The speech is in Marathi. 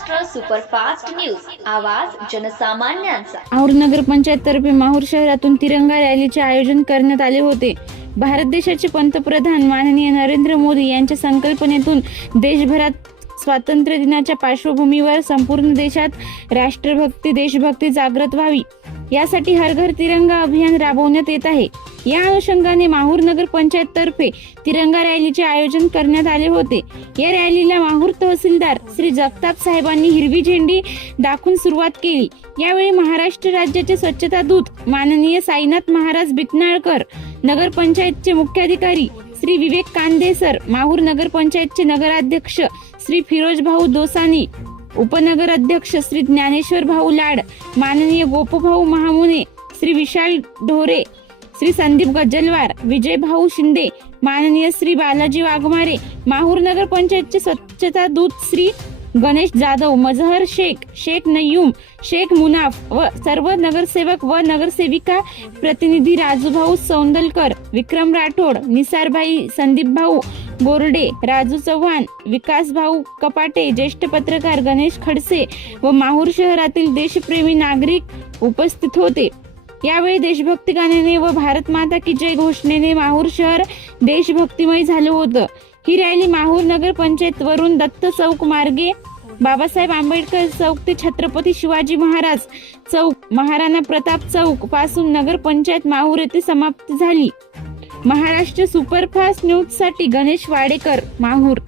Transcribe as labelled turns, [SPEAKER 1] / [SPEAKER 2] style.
[SPEAKER 1] Maharashtra superfast news. आवाज जनसामान्यांचा.
[SPEAKER 2] और नगरपंचायत तर्फे माहूर शहरातून तिरंगा रॅलीचे आयोजन करण्यात आले होते. भारत देशाचे पंतप्रधान माननीय नरेंद्र मोदी यांच्या संकल्पनेतून देशभरात स्वातंत्र्य दिनाच्या पार्श्वभूमीवर संपूर्ण देशात राष्ट्रभक्ती देशभक्ती जागृत व्हावी. यासाठी हर घर तिरंगा अभियान राबवण्यात येत आहे. या अनुषंगाने माहूर नगर पंचायत तर्फे तिरंगा रॅलीचे आयोजन करण्यात आले होते. या रॅलीला माहूर तहसीलदार श्री जगताप साहेबांनी हिरवी झेंडी दाखवून सुरुवात केली. यावेळी महाराष्ट्र राज्याचे स्वच्छता दूत माननीय साईनाथ महाराज बिटनाळकर नगरपंचायतचे मुख्याधिकारी श्री विवेक कांदेसर माहूर नगरपंचायतचे नगराध्यक्ष श्री फिरोज भाऊ दोसानी उपनगर अध्यक्ष श्री ज्ञानेश्वर भाऊ लाड माननीय गोपभाऊ महामुने श्री विशाल ढोरे श्री संदीप गज्जलवार विजय भाऊ शिंदे माननीय श्री बालाजी वाघमारे माहूर नगर पंचायतचे स्वच्छता दूत श्री गणेश जाधव मजहर शेख शेख नयूम शेख मुनाफ व सर्व नगरसेवक व नगरसेविका प्रतिनिधी राजूभाऊ सौंदलकर विक्रम राठोड निसारभाई संदीप भाऊ बोर्डे राजू चव्हाण विकास भाऊ कपाटे ज्येष्ठ पत्रकार गणेश खडसे व माहूर शहरातील देशप्रेमी नागरिक उपस्थित होते. यावेळी देशभक्ती गाण्याने व भारत माता की जय घोषणेने माहूर शहर देशभक्तिमय झालं होतं. ही रॅली माहूर नगर पंचायत वरून दत्त चौक मार्गे बाबासाहेब आंबेडकर चौक ते छत्रपती शिवाजी महाराज चौक महाराणा प्रताप चौकपासून नगर पंचायत माहूर येथे समाप्त झाली. महाराष्ट्र सुपरफास्ट न्यूजसाठी गणेश वाडेकर माहूर.